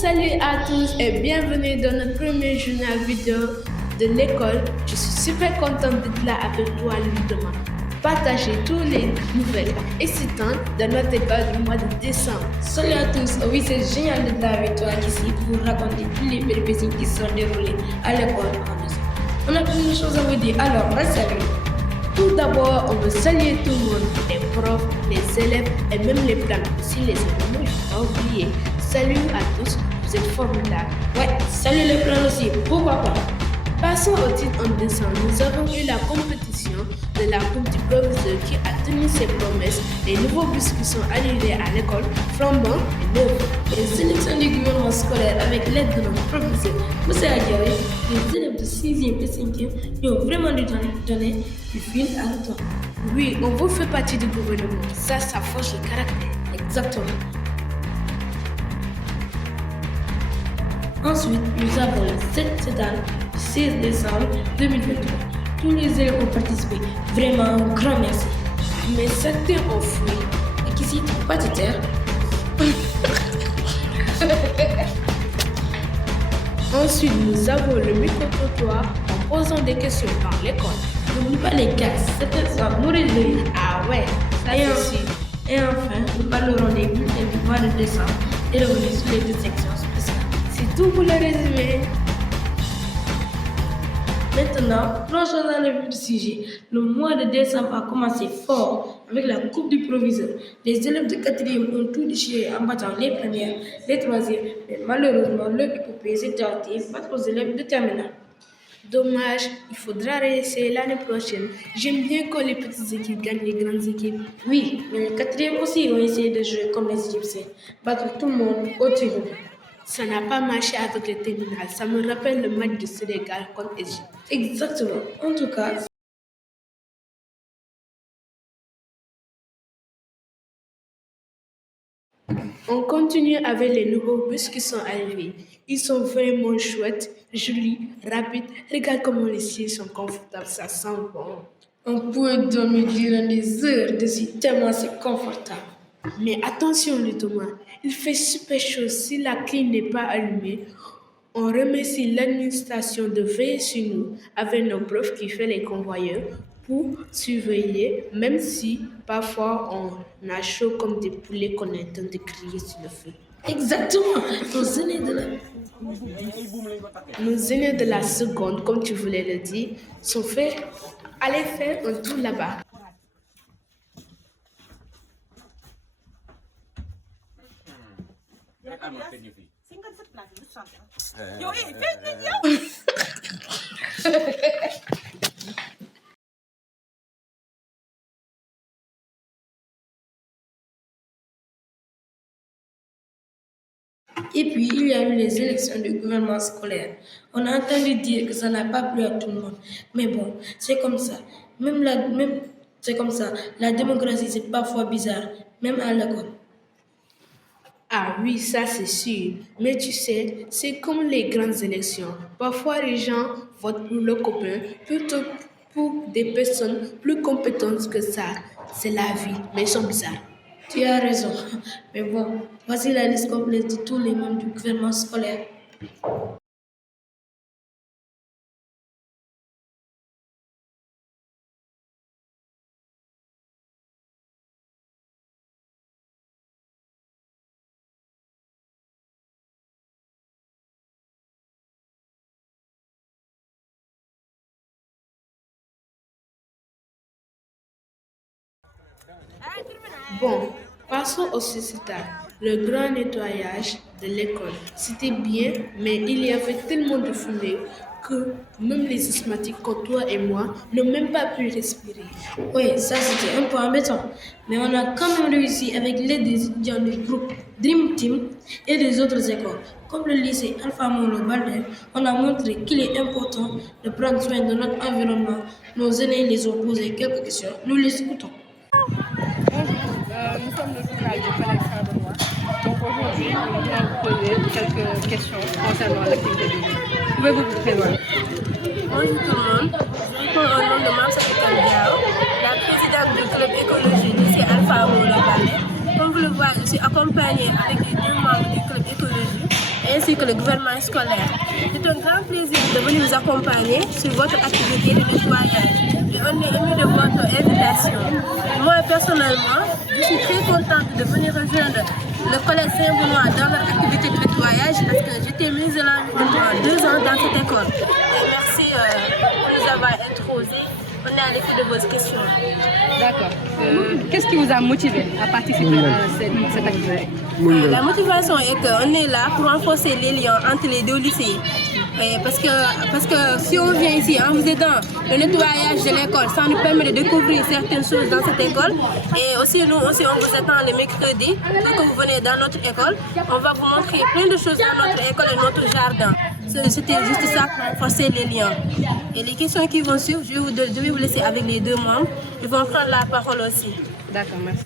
Salut à tous et bienvenue dans notre premier journal vidéo de l'école. Je suis super contente d'être là avec toi, Thomas. Partager toutes les nouvelles excitantes de notre école du mois de décembre. Salut à tous, oui c'est génial d'être là avec toi ici pour vous raconter toutes les péripéties qui se sont déroulées à l'école en décembre. On a plusieurs choses à vous dire, alors on salue. Tout d'abord, on veut saluer tout le monde, les profs, les élèves et même les plans. Aussi les animaux, je ne pas oublier. Salut à tous, vous êtes formidables. Ouais, salut les plans aussi, pourquoi pas. Passons au titre en décembre. Nous avons eu la compétition de la Coupe du Proviseur qui a tenu ses promesses. Les nouveaux bus qui sont arrivés à l'école, flambants et neufs. Les élections du gouvernement scolaire avec l'aide de notre professeur Moussa Aguirre, les élèves de 6e et 5e qui ont vraiment dû donner du fil à retordre. Oui, on vous fait partie du gouvernement. Ça force le caractère. Exactement. Ensuite, nous avons le 7 septembre, 16 décembre 2023. Tous les élèves ont participé. Vraiment un grand merci. Mais certains ont fui. Et qui s'y pas de terre. Ensuite, nous avons le micro-trottoir en posant des questions par l'école. N'oublie pas les gars, certains sont mourir de rire. Ah ouais, ça c'est sûr. Et enfin, nous parlerons des bulletins du mois de décembre et revenir sur les deux sections spéciales. C'est tout pour le résumé. Maintenant, plongeons dans le vif du sujet. Le mois de décembre a commencé fort avec la coupe du proviseur. Les élèves de 4e ont tout déchiré en battant les premières, les 3e, mais malheureusement, leur épopée s'est arrêtée face aux élèves de terminale. Dommage, il faudra réessayer l'année prochaine. J'aime bien quand les petites équipes gagnent les grandes équipes. Oui, mais les 4e aussi ont essayé de jouer comme les Égyptiens, battre tout le monde au tir au but. Ça n'a pas marché avec les terminales. Ça me rappelle le match du Sénégal contre l'Égypte. Exactement. En tout cas, on continue avec les nouveaux bus qui sont arrivés. Ils sont vraiment chouettes, jolis, rapides. Regarde comment les sièges sont confortables, ça sent bon. On peut dormir durant des heures dessus tellement c'est confortable. Mais attention les Thomas, il fait super chaud si la clim n'est pas allumée. On remercie l'administration de veiller sur nous avec nos profs qui font les convoyeurs pour surveiller, même si parfois on a chaud comme des poulets qu'on est en train de crier sur le feu. Exactement, nos aînés de la seconde, comme tu voulais le dire, sont faits aller faire un tour là-bas. Et puis, il y a eu les élections du gouvernement scolaire. On a entendu dire que ça n'a pas plu à tout le monde. Mais bon, c'est comme ça. C'est comme ça. La démocratie, c'est parfois bizarre, même à l'école. Ah oui, ça c'est sûr. Mais tu sais, c'est comme les grandes élections. Parfois, les gens votent pour leurs copains plutôt pour des personnes plus compétentes que ça. C'est la vie, mais ils sont bizarres. Tu as raison. Mais bon, voici la liste complète de tous les membres du gouvernement scolaire. Bon, passons au sociétal. Le grand nettoyage de l'école, c'était bien, mais il y avait tellement de fumée que même les asthmatiques comme toi et moi n'ont même pas pu respirer. Oui, ça c'était un peu embêtant. Mais on a quand même réussi avec l'aide des étudiants du groupe Dream Team et des autres écoles. Comme le lycée Alpha Molo Balder, on a montré qu'il est important de prendre soin de notre environnement. Nos aînés les ont posé quelques questions. Nous les écoutons. Nous sommes le journal du Collège Saint-Benoît. Donc aujourd'hui, nous allons vous poser quelques questions concernant l'activité du jour. Pouvez-vous vous présenter? Bonjour tout le monde, je prends au nom de Marsa Diao, la présidente du club écologie lycée Alpha Molo Balder. Comme vous le voyez, je suis accompagnée avec les deux membres du club écologie et ainsi que le gouvernement scolaire. C'est un grand plaisir de venir vous accompagner sur votre activité de nettoyage. Et on est ému de votre invitation. Moi, personnellement, je suis très contente de venir rejoindre le collège Saint-Benoît dans leur activité de nettoyage parce que j'étais mise de l'environnement 2 ans dans cette école. Et merci pour nous avoir introsés. On est à l'écoute de vos questions. D'accord. Qu'est-ce qui vous a motivé à participer à cette activité? La motivation est qu'on est là pour renforcer les liens entre les deux lycées. Et parce que si on vient ici en vous aidant le nettoyage de l'école, ça nous permet de découvrir certaines choses dans cette école. Et aussi, nous aussi, on vous attend le mercredi, quand vous venez dans notre école. On va vous montrer plein de choses dans notre école et notre jardin. C'était juste ça pour renforcer les liens. Et les questions qui vont suivre, je vais vous laisser avec les 2 membres. Ils vont prendre la parole aussi. D'accord, merci.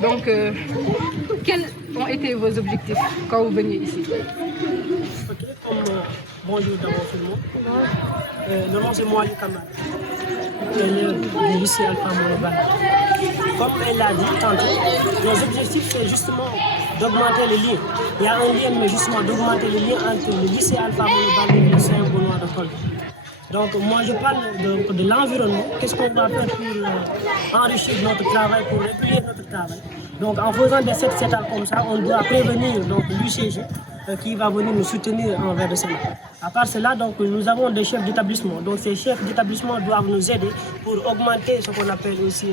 Donc, quels ont été vos objectifs quand vous veniez ici? Bonjour d'abord tout le monde. Le nom c'est moi, Kamal, élève du lycée Alpha Monobal. Comme elle l'a dit tantôt, nos objectifs c'est justement d'augmenter le lien. Il y a un lien, mais justement d'augmenter le lien entre le lycée Alpha Monobal et le Saint-Benoît de Kolda. Donc moi je parle de l'environnement, qu'est-ce qu'on va faire pour enrichir notre travail, pour réplier notre travail. Donc en faisant des setups comme ça, on doit prévenir l'UCG qui va venir nous soutenir envers de cela. À part cela, donc, nous avons des chefs d'établissement. Donc ces chefs d'établissement doivent nous aider pour augmenter ce qu'on appelle aussi,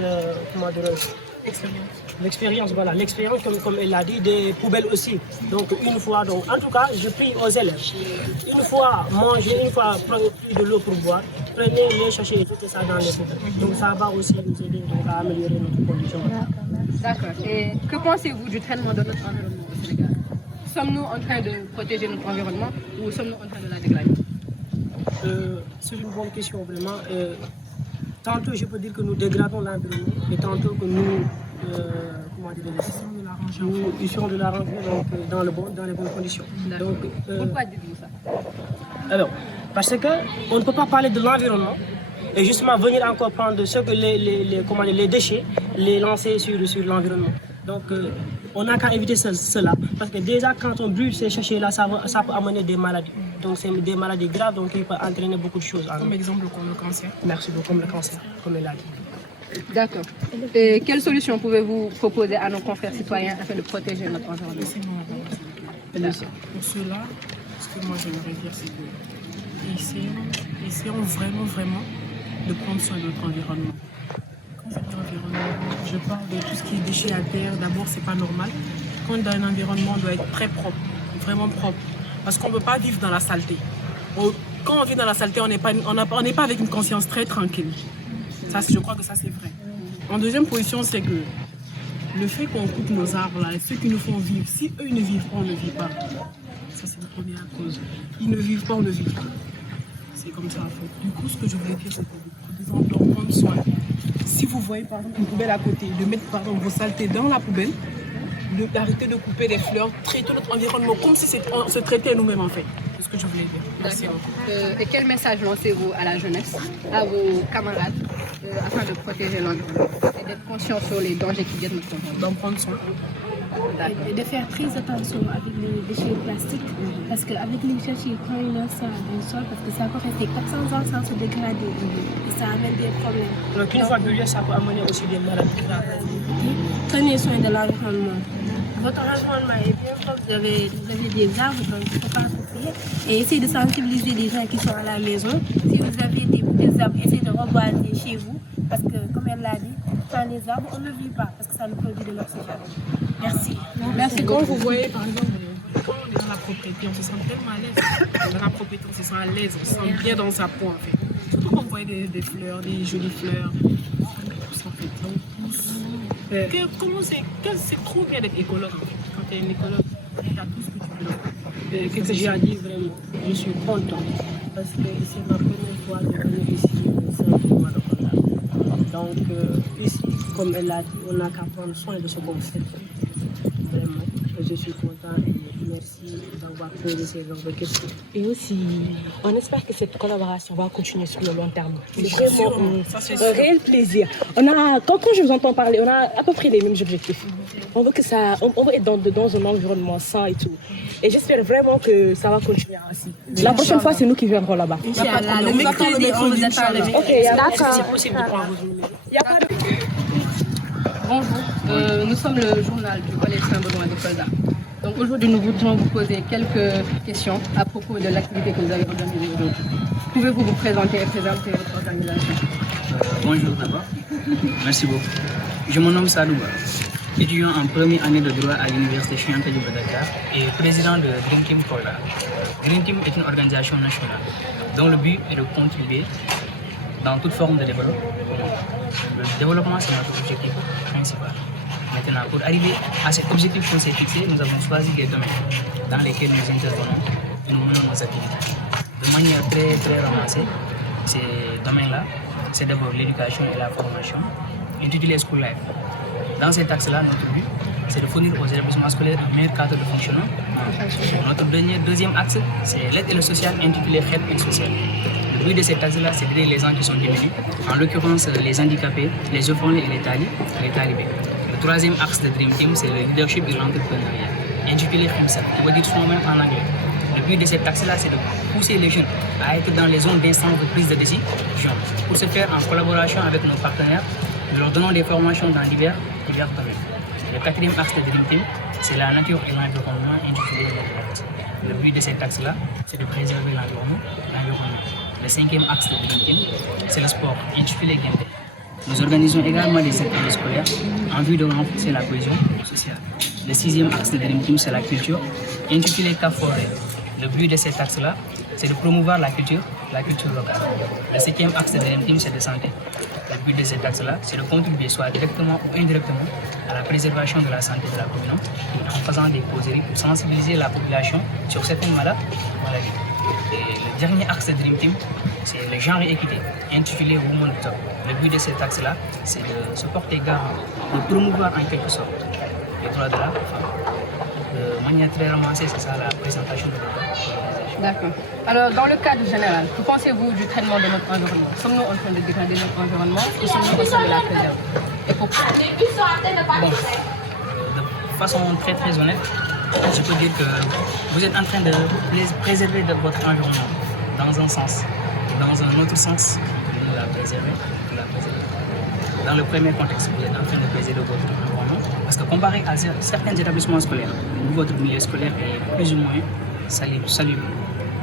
l'expérience, voilà, l'expérience comme elle l'a dit, des poubelles aussi. Donc une fois, donc, en tout cas, je prie aux élèves, une fois manger, une fois prendre de l'eau pour boire, prenez les sachets et jettez ça dans les poubelles. Donc ça va aussi nous aider donc, à améliorer notre condition. D'accord. Et que pensez-vous du traitement de notre environnement au Sénégal? Sommes-nous en train de protéger notre environnement ou sommes-nous en train de la dégrader? C'est une bonne question vraiment. Tantôt je peux dire que nous dégradons l'environnement et tantôt que nous, nous issions de l'arrangement dans les bonnes conditions. Donc, pourquoi dites-vous ça? Alors, parce qu'on ne peut pas parler de l'environnement et justement venir encore prendre ce que les déchets, les lancer sur l'environnement. Donc, on n'a qu'à éviter cela, parce que déjà quand on brûle ces sachets-là, ça peut amener des maladies. Donc c'est des maladies graves, donc il peut entraîner beaucoup de choses. Comme exemple comme le cancer. Merci beaucoup, comme le cancer, comme elle l'a dit. D'accord. Et quelles solutions pouvez-vous proposer à nos confrères citoyens afin de protéger notre environnement? Pour cela, ce que moi j'aimerais dire, c'est que essayons vraiment de prendre soin de notre environnement. Quand je dis environnement, je parle de tout ce qui est déchets à terre. D'abord, c'est pas normal. Quand un environnement doit être très propre, vraiment propre, parce qu'on ne peut pas vivre dans la saleté. Quand on vit dans la saleté, on n'est pas avec une conscience très tranquille. Ça, je crois que ça c'est vrai. En deuxième position, c'est que le fait qu'on coupe nos arbres là, et ceux qui nous font vivre, si eux ne vivent pas, on ne vit pas. Ça c'est la première cause. Ils ne vivent pas, on ne vit pas. C'est comme ça en fait. Du coup, ce que je voulais dire, c'est que nous devons prendre soin. Si vous voyez par exemple une poubelle à côté, de mettre par exemple vos saletés dans la poubelle, d'arrêter de couper des fleurs, traiter notre environnement comme si on se traitait nous-mêmes en fait. C'est ce que je voulais dire. Merci beaucoup. Et quel message lancez-vous à la jeunesse, à vos camarades, afin de protéger l'environnement et d'être conscient sur les dangers qui viennent notre environnement? D'en prendre soin. Et de faire très attention avec les déchets plastiques, parce qu'avec les déchets, quand ils lancent ça dans le sol, parce que ça peut rester 400 ans sans se dégrader, et ça amène des problèmes. Donc une fois brûlé, ça peut amener aussi des maladies graves. Prenez soin de l'environnement. Votre environnement est bien propre, vous avez des arbres, donc il ne faut pas couper. Et essayez de sensibiliser les gens qui sont à la maison. Si vous avez des arbres, essayez de reboiser chez vous, parce que comme elle l'a dit, sans les arbres, on ne vit pas, parce que ça nous produit de l'oxygène. Merci. Merci. Quand vous voyez, par exemple, quand on est dans la propriété, on se sent tellement à l'aise. Dans la propriété, on se sent à l'aise, on se sent bien dans sa peau, en fait. Surtout quand vous voyez des fleurs, des jolies fleurs, on pousse, en fait. On pousse. C'est trop bien d'être écologue, en fait. Quand tu es un écologue, tu as tout ce que tu veux. Qu'est-ce que j'ai à dire vraiment? Je suis content, parce que c'est ma première fois de venir ici au Saint-Benoît de Kolda. Donc, ici, comme elle l'a dit, on n'a qu'à prendre soin de ce qu'on fait. Vraiment, je suis content et merci d'avoir posé ces genres de questions. Et aussi, on espère que cette collaboration va continuer sur le long terme. C'est vraiment un réel plaisir. Quand je vous entends parler, on a à peu près les mêmes objectifs. On veut que ça, on veut être dans un environnement sain et tout. Et j'espère vraiment que ça va continuer ainsi. La prochaine fois, c'est nous qui viendrons là-bas. Inch'Allah, le mercredi, on vous attend le mercredi. Ok, d'accord. C'est possible de prendre vos numéros. Il n'y a pas de... Bonjour, nous sommes le journal du Collège Saint-Benoît de Kolda. Donc aujourd'hui, nous voudrions vous poser quelques questions à propos de l'activité que vous avez organisée aujourd'hui. Pouvez-vous vous présenter et présenter votre organisation? Bonjour d'abord, merci beaucoup. Je me nomme Salouba, étudiant en première année de droit à l'université Cheikh Anta Diop de Dakar et président de Dream Team Kolda. Dream Team est une organisation nationale dont le but est de contribuer dans toute forme de développement. Le développement, c'est notre objectif principal. Maintenant, pour arriver à cet objectif qu'on s'est fixé, nous avons choisi des domaines dans lesquels nous intervenons et nous menons nos activités. De manière très ramassée, ces domaines-là, c'est d'abord l'éducation et la formation, intitulé School Life. Dans cet axe-là, notre but, c'est de fournir aux établissements scolaires un meilleur cadre de fonctionnement. Notre deuxième axe, c'est l'aide et le social, intitulé Help and Social. Le but de cet axe-là, c'est d'aider les gens qui sont démunis, en l'occurrence les handicapés, les orphelins et les talibés. Le troisième axe de Dream Team, c'est le leadership et l'entrepreneuriat, intitulé Himself, qui veut dire soi-même en anglais. Le but de cet axe-là, c'est de pousser les jeunes à être dans les zones d'instance de prise de décision. Pour ce faire, en collaboration avec nos partenaires, nous leur donnons des formations dans divers domaines. Le quatrième axe de Dream Team, c'est la nature et l'environnement, intitulé Nature. Le but de cet axe-là, c'est de préserver l'environnement. Le cinquième axe de Dream Team, c'est le sport, intitulé Gameplay. Nous organisons également des activités scolaires en vue de renforcer la cohésion sociale. Le sixième axe de Dream Team, c'est la culture, intitulé Caforé. Le but de cet axe-là, c'est de promouvoir la culture locale. Le septième axe de Dream Team, c'est de santé. Le but de cet axe-là, c'est de contribuer soit directement ou indirectement à la préservation de la santé de la communauté en faisant des causeries pour sensibiliser la population sur certaines maladies. Et le dernier axe de Dream Team, c'est le genre et équité, intitulé Women Talk. Le but de cet axe-là, c'est de se porter garant, de promouvoir en quelque sorte les droits de la femme. De manière très ramassée, c'est ça la présentation de l'organisation. D'accord. Alors, dans le cadre général, que pensez-vous du traitement de notre environnement? Sommes-nous en train de dégrader notre environnement ou sommes-nous en train de la préserver? Et pourquoi? Bon, de façon très honnête, je peux dire que vous êtes en train de préserver votre environnement dans un sens. Dans un autre sens, vous la préservez. Dans le premier contexte, vous êtes en train de préserver votre environnement parce que comparé à certains établissements scolaires, votre milieu scolaire est plus ou moins salubre.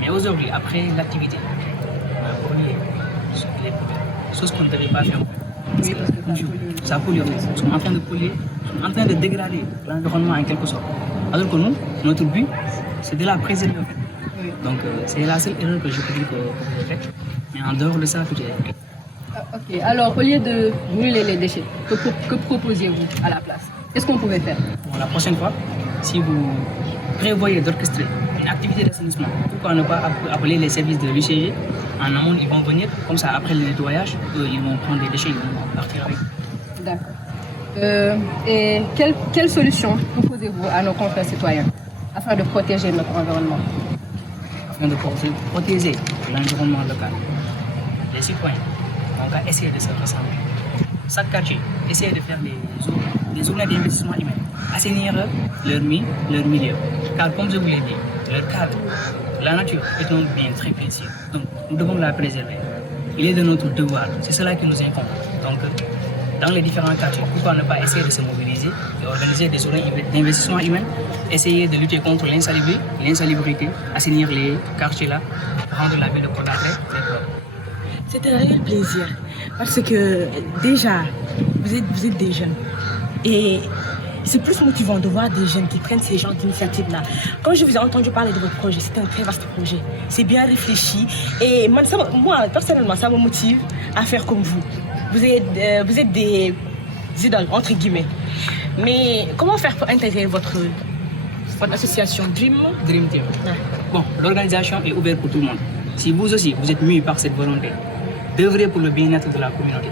Mais aujourd'hui, après l'activité, on a pollué les poubelles, chose qu'on ne devait pas faire. Oui, parce que ça pollue. Nous sommes en train de polluer, nous sommes en train de dégrader l'environnement en quelque sorte. Alors que nous, notre but, c'est de la préserver. Donc c'est la seule erreur que je peux dire que vous avez faite. Mais en dehors de ça, tout est fait. Ok, alors au lieu de brûler les déchets, que proposiez-vous à la place? Qu'est-ce qu'on pouvait faire? Bon, la prochaine fois, si vous prévoyez d'orchestrer une activité d'assainissement, pourquoi ne pas appeler les services de l'UCG? En amont, ils vont venir, comme ça, après le nettoyage, ils vont prendre les déchets, ils vont partir avec. D'accord. Et quelle solution proposez-vous à nos confrères citoyens afin de protéger notre environnement? Afin de protéger l'environnement local, les citoyens vont essayer de se rassembler. Chaque quartier, essayer de faire des journées d'investissement humain, assainir leur milieu. Car comme je vous l'ai dit, leur cadre, la nature est un bien très précieux. Donc nous devons la préserver. Il est de notre devoir, c'est cela qui nous incombe. Donc dans les différents quartiers, pourquoi ne pas essayer de se mobiliser, d'organiser des journées d'investissement humain, essayer de lutter contre l'insalubrité, assainir les quartiers là, rendre la ville de Kolda très propre. C'est un réel plaisir parce que déjà, vous êtes des jeunes et c'est plus motivant de voir des jeunes qui prennent ces genres d'initiatives-là. Quand je vous ai entendu parler de votre projet, c'est un très vaste projet. C'est bien réfléchi et moi, personnellement, ça me motive à faire comme vous. Vous êtes des idoles, entre guillemets. Mais comment faire pour intégrer votre association Dream Team. Bon, l'organisation est ouverte pour tout le monde. Si vous aussi, vous êtes mûs par cette volonté d'œuvrer pour le bien-être de la communauté,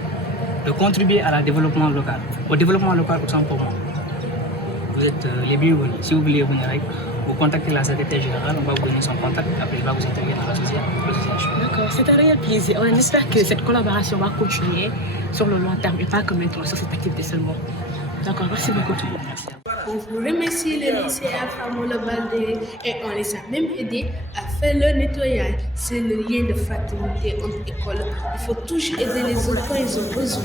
de contribuer à la développement local, au développement local autant pour moi, vous êtes les bienvenus. Si vous voulez venir, vous contactez la secrétaire générale, on va vous donner son contact, après il va vous intégrer dans l'association. D'accord, c'est un réel plaisir. On espère que cette collaboration va continuer sur le long terme et pas que maintenant sur cette activité seulement. D'accord, merci beaucoup tout le monde. Merci. On vous remercie le lycée Alpha Molo Baldé et on les a même aidés à faire le nettoyage. C'est le lien de fraternité entre écoles. Il faut toujours aider les autres quand ils ont besoin.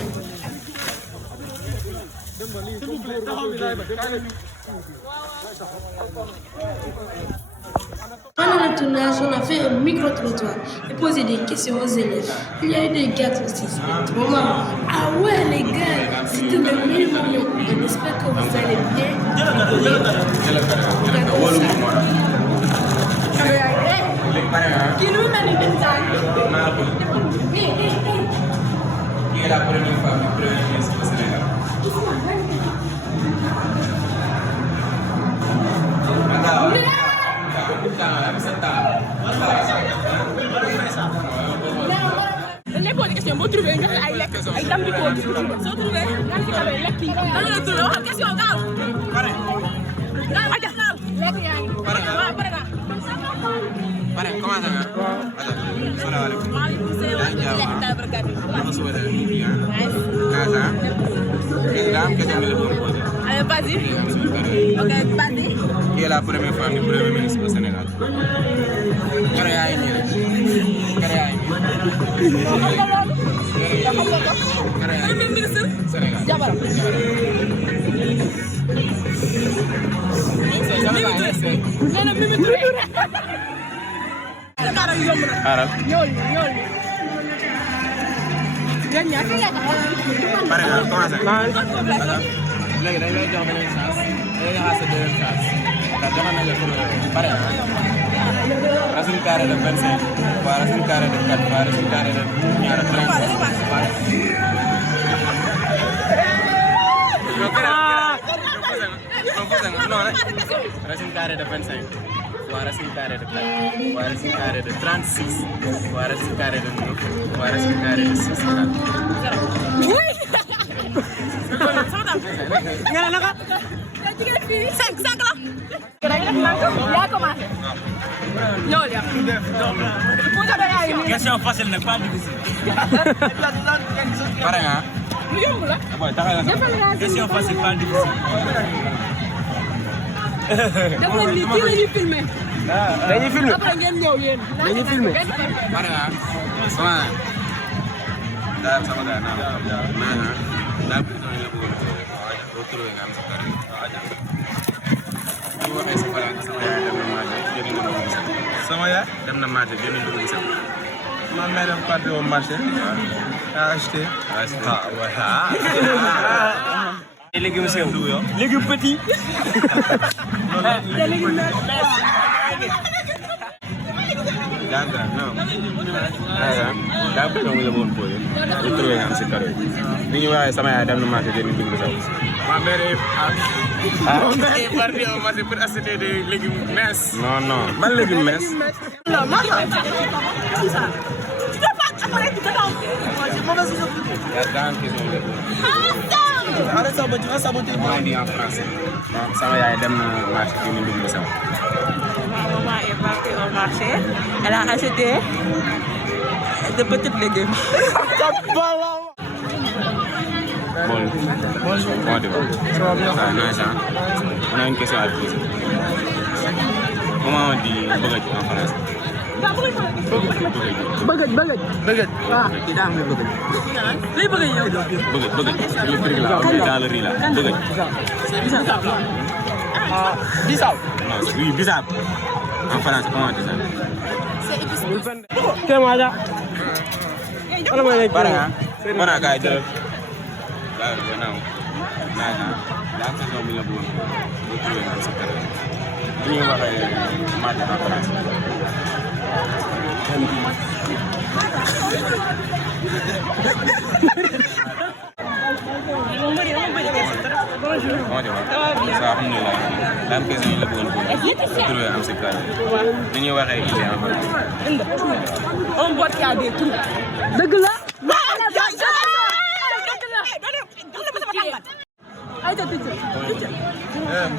Pendant le tournage, on a fait un micro-trottoir et posé des questions aux élèves. Il y a eu des gars aussi, c'était trop marrant. Ah ouais les gars, c'était le meilleur moment. On espère que vous allez bien. Qui est la première femme du premier ministre au Sénégal? Les bonnes questions, vous trouvez ay lekk ay dam di ko soo trouvé nga ci xamé lekk yi da nga trouvé wax question gaaw pare aja lekk yaa ngi pare commencé nga salaamaaleykum maaleykum salaam wa rahmatullahi wa barakatuh dama suba da ni casa président question bi la doon posé allez vas-y ok vas-y qui est la première femme du premier ministre au Sénégal? Kare yaa ngi nii rek kare yaa ngi nii premier ministre Sénégal Jabara nee na Mimi Touré xaaral ñool pare nga commencé léegi dañ lay jox beneen chance dañ lay jox sa deuxième chance ndax joxoon nañ la pare racine carré de 25 waa racine carré de 4 waa racine carré de ñaara 36 racine carré de 25 waa racine carré de 4 waa racine carré de 36 waa racine carré de 9 waa racine carré de 6 nga ne naka cinq la yaa commencé ñool ya question facile nag pas difficile pare nga lu yomb la question facile pas difficile def leen ni kii la ñuy filmé dañuy filmé après ngeen ñëw yéen dañuy filmé pare nga sama daal sama gars naa daal prison yi la bëggoon boo trouvé nga am sa kër bu waxee sa pare sama yaay dem na marché génn na dugub sax sama yaay dem na marché génn na dugub sax ma mère est partie au marché a acheté les légumes sew légumes petits D'accord, non. Daa bëgg nga bëggoon posé. Lu trouvé nga am si karo yi. Ni ñu waxee sama yaay dem na marché jënd dugub sax. Ma mère est partie au marché pour acheter des légumes minces. Non, non. Ban légumes minces? non non comme ça tu dois pas accompagner tout le temps c'est mauvais chose Il y a dans question de arrête ça tu vas saboter moi on dit en français. Donc sama yaay dem na marché jënd dugub sax. Maman est partie au marché. Elle a acheté de petites légumes. Bonjour. Comment tu vas? Ça va bien. Ah, nice, hein? On a une question à te poser. Comment on dit baguette en français? Baguette. Ah, il a un baguette. Les baguettes. Baguette. Le truc là, on est dans le riz là. Baguette. Bissau. Non, oui, bissap. En français, comment on dit ça? C'est moi là. Pare nga. Mën naa kaa jëlal. Waaw, gannaaw. Nice, hein? La saison bi la bëggoon boo trouvé nga sa kër. Ni ñuy waxee marché en français. Bonjour. Comment tu vas? Ça va bien. Ça va, alhamdoulilah. La am question yi la bëggoon boo trouvé am sa kër. Ni ñuy waxee lycée en français. On voit qu'il y a des trous. Dëgg la.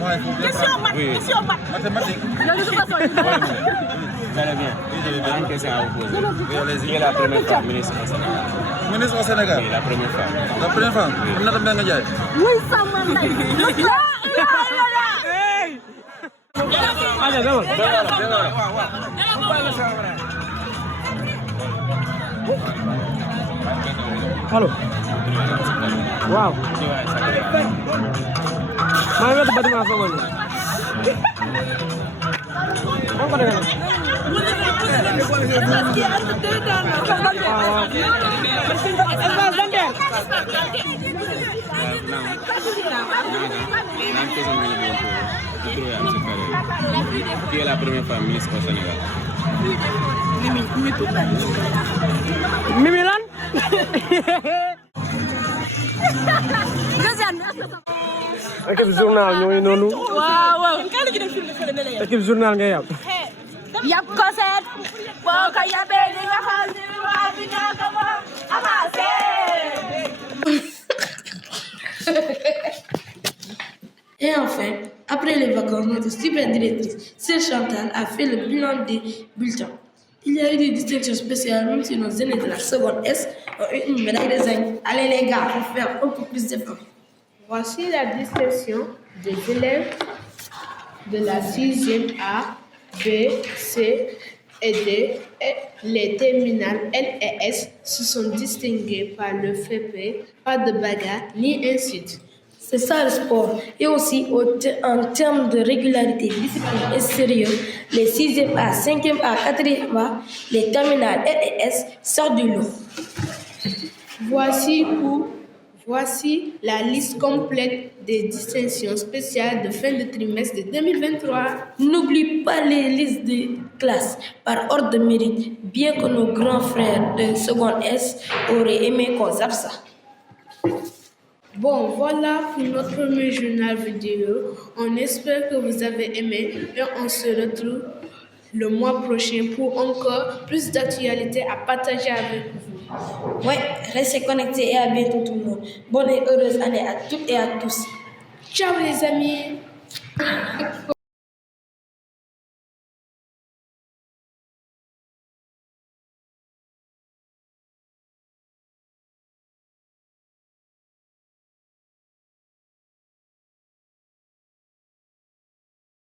Question mathématique. Très bien. J'ai une question à vous poser. Qui est la première femme ministre au Sénégal? Ministre au Sénégal? Oui, la première femme. La première femme? Oui. Aminata Mbengue Ndiaye. Oui, ça m'a Halo. Wow. Mana ada batu masuk ini? Apa dengan? Qui est la première femme ministre au Sénégal? Mimi lan? Équipe journal ñooy noonu. Waaw. Équipe journal ngay yab. Yap ko seet boo ko yabee di nga xam ne waa bi nga ko moom avancé. Et enfin, après les vacances, notre super directrice, Sœur Chantal, a fait le bilan des bulletins. Il y a eu des distinctions spéciales, même si nos aînés de la seconde S ont eu une médaille de zinc. Allez les gars, il faut faire un peu plus d'efforts. Voici la distinction des élèves de la 6e A, B, C et D. Et les terminales L et S se sont distingués par le fait fait, pas de bagarre ni insulte. C'est ça le sport. Et aussi, en termes de régularité, discipline et sérieux, les 6e A, 5e A, 4e A, les terminales L et S sortent du lot. Voici la liste complète des distinctions spéciales de fin de trimestre de 2023. N'oublie pas les listes de classe par ordre de mérite, bien que nos grands frères de seconde S auraient aimé qu'on zappe ça. Bon, voilà pour notre premier journal vidéo. On espère que vous avez aimé et on se retrouve le mois prochain pour encore plus d'actualités à partager avec vous. Ouais, restez connectés et à bientôt tout le monde. Bonne et heureuse année à toutes et à tous. Ciao les amis.